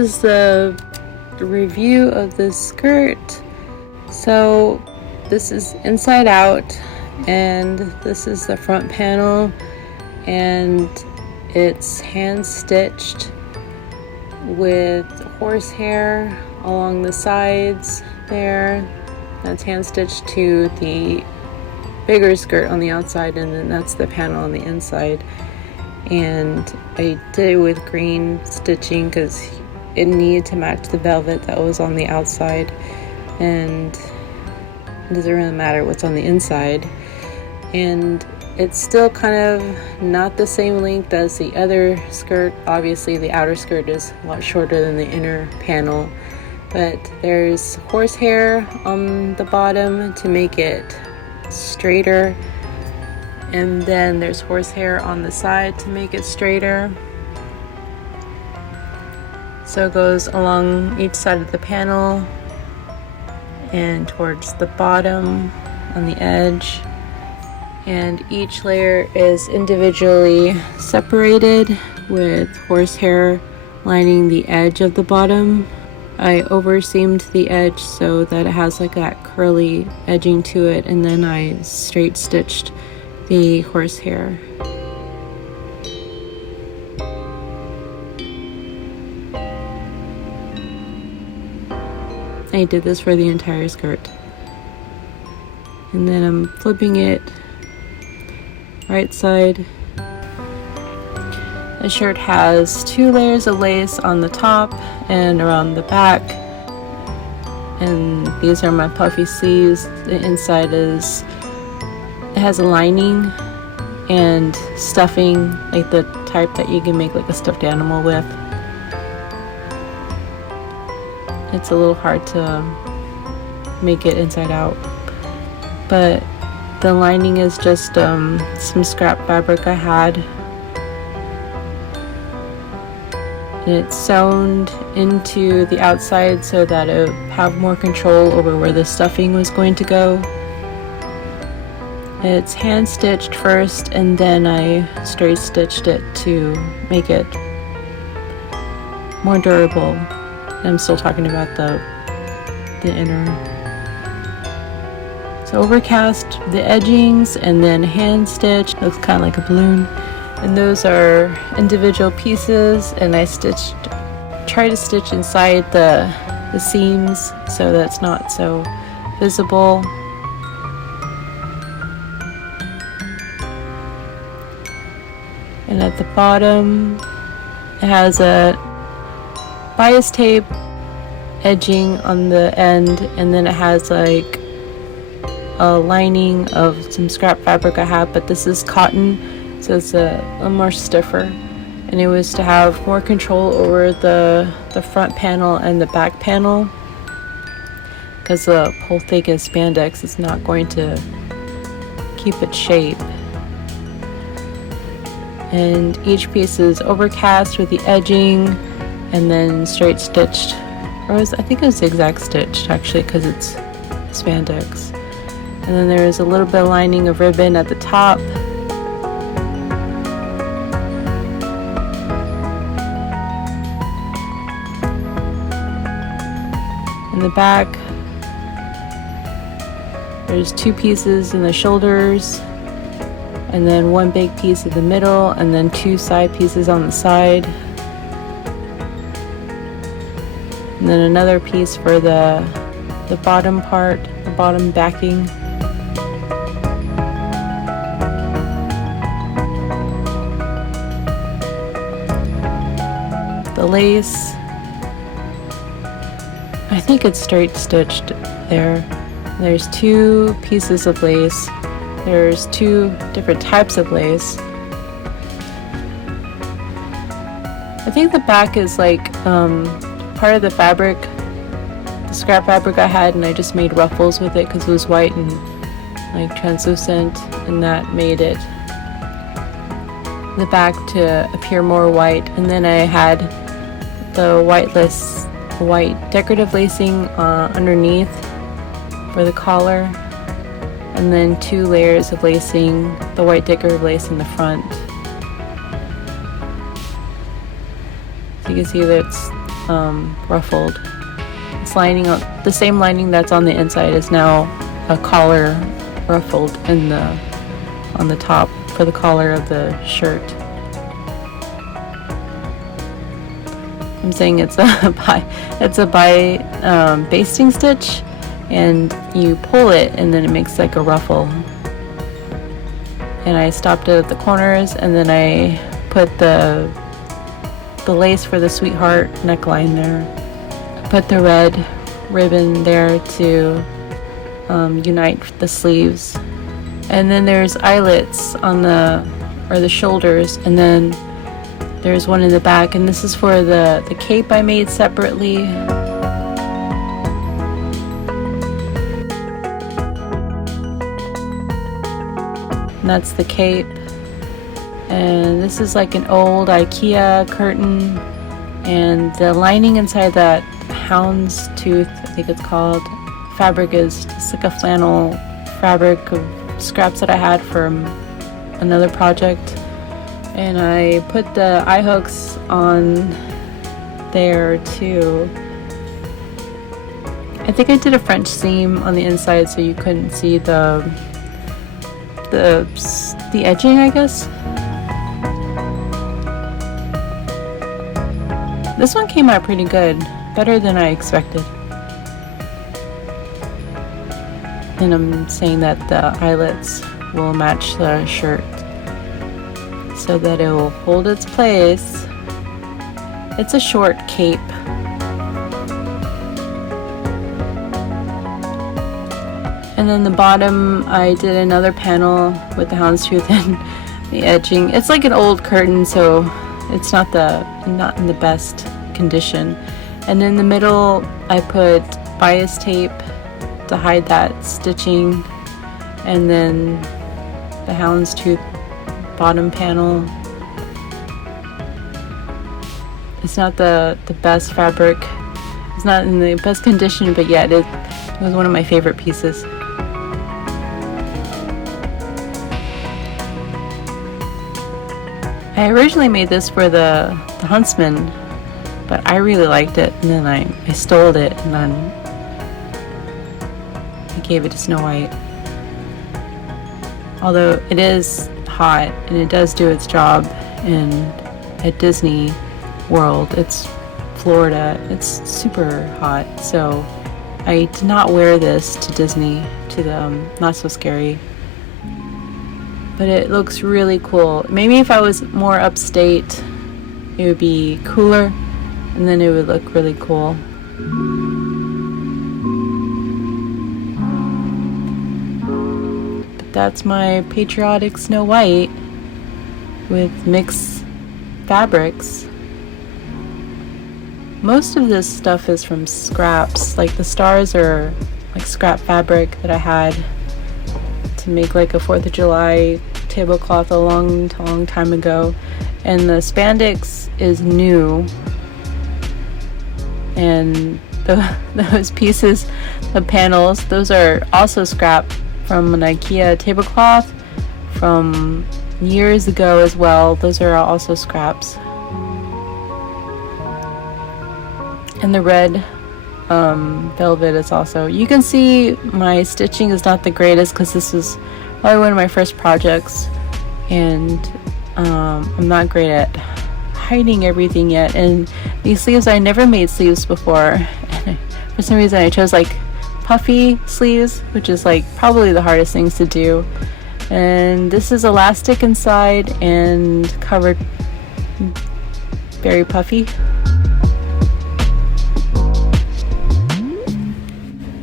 is the review of the skirt. So this is inside out, and this is the front panel, and it's hand stitched with horsehair along the sides there. That's hand stitched to the bigger skirt on the outside, and then that's the panel on the inside. And I did it with green stitching because it needed to match the velvet that was on the outside, and it doesn't really matter what's on the inside. And it's still kind of not the same length as the other skirt. Obviously the outer skirt is a lot shorter than the inner panel, but there's horsehair on the bottom to make it straighter, and then there's horsehair on the side to make it straighter. So it goes along each side of the panel and towards the bottom on the edge, and each layer is individually separated with horsehair lining the edge of the bottom. I overseamed the edge so that it has like that curly edging to it, and then I straight stitched the horsehair. I did this for the entire skirt. And then I'm flipping it right side. The shirt has 2 layers of lace on the top and around the back. And these are my puffy sleeves. The inside it has a lining and stuffing, like the type that you can make like a stuffed animal with. It's a little hard to make it inside out, but the lining is just some scrap fabric I had, and it's sewn into the outside so that it would have more control over where the stuffing was going to go. It's hand stitched first, and then I straight stitched it to make it more durable. I'm still talking about the inner. So overcast the edgings and then hand stitch. Looks kind of like a balloon. And those are individual pieces, and I try to stitch inside the seams so that's not so visible. And at the bottom it has a bias tape edging on the end, and then it has like a lining of some scrap fabric I have, but this is cotton, so it's a little more stiffer, and it was to have more control over the front panel and the back panel, because the whole thing is spandex. It's not going to keep its shape. And each piece is overcast with the edging and then straight stitched, or I think it was zigzag stitched actually, because it's spandex. And then there is a little bit of lining of ribbon at the top. In the back there's 2 pieces in the shoulders, and then 1 big piece in the middle, and then 2 side pieces on the side. And then another piece for the bottom part, the bottom backing. The lace, I think it's straight stitched there. There's 2 pieces of lace. There's 2 different types of lace. I think the back is like part of the fabric, the scrap fabric I had, and I just made ruffles with it because it was white and like translucent, and that made it the back to appear more white. And then I had the white decorative lacing underneath for the collar, and then 2 layers of lacing, the white decorative lace in the front. So you can see that ruffled. It's lining up, the same lining that's on the inside is now a collar ruffled on the top for the collar of the shirt. I'm saying it's a basting stitch, and you pull it and then it makes like a ruffle. And I stopped it at the corners, and then I put the lace for the sweetheart neckline there. I put the red ribbon there to unite the sleeves. And then there's eyelets on the shoulders, and then there's one in the back, and this is for the cape I made separately. And that's the cape. And this is like an old IKEA curtain, and the lining inside that houndstooth, I think it's called, fabric is just like a flannel fabric of scraps that I had from another project. And I put the eye hooks on there too. I think I did a French seam on the inside so you couldn't see the edging, I guess. This one came out pretty good, better than I expected. And I'm saying that the eyelets will match the shirt so that it will hold its place. It's a short cape. And then the bottom, I did another panel with the houndstooth and the edging. It's like an old curtain, so it's not in the best condition. And in the middle, I put bias tape to hide that stitching, and then the houndstooth bottom panel. It's not the best fabric. It's not in the best condition, but yet it was one of my favorite pieces. I originally made this for the huntsman, but I really liked it, and then I stole it, and then I gave it to Snow White. Although it is hot, and it does do its job at Disney World. It's Florida. It's super hot, so I did not wear this to Disney, to the Not So Scary. But it looks really cool. Maybe if I was more upstate, it would be cooler, and then it would look really cool. But that's my patriotic Snow White with mixed fabrics. Most of this stuff is from scraps. Like the stars are like scrap fabric that I had to make like a 4th of July tablecloth a long time ago, and the spandex is new, and those pieces, the panels, those are also scrap from an IKEA tablecloth from years ago as well. Those are also scraps. And the red velvet is also, you can see my stitching is not the greatest because this is probably one of my first projects, and I'm not great at hiding everything yet. And these sleeves, I never made sleeves before, and for some reason I chose like puffy sleeves, which is like probably the hardest things to do. And this is elastic inside and covered, very puffy.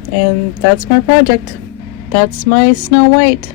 And that's my project. That's my Snow White.